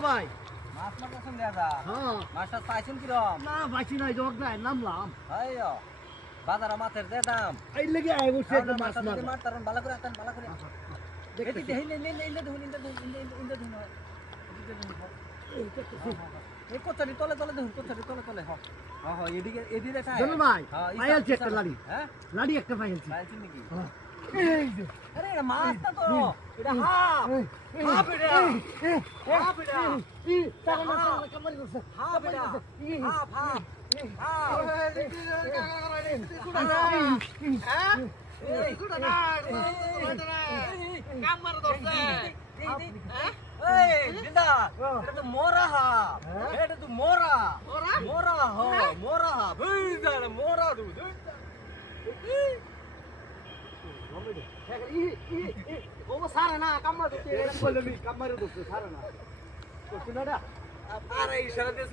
ভাই মাছ মারতেছেন দাদা হ্যাঁ মাছটা পাইছেন কিরম না বাঁচি নাই জগ নাই নামলাম আইও বাজারে মাছের যে দাম এই লেগে আই বসে একটা মাছ মার মারতারন ভালো করে আছেন ভালো করে দেখি দেখি ইন্দে ধুন এই কোচারি তলে তলে দেখুন কোচারি তলে তলে হ্যাঁ হ্যাঁ এদিকে এদিকে খায় জানো ভাই পাইলছি একটা লাড়ি হ্যাঁ লাড়ি একটা পাইলছি পাইছেন নাকি এই যে আরে এটা মাছ না তো এটা হাফ হাফ এটা হাফ এটা ই তারা না কামারি করছে হাফ এটা হাফ হাফ সারা না কামার কামারে সারা না আরে ইশারা দিয়ে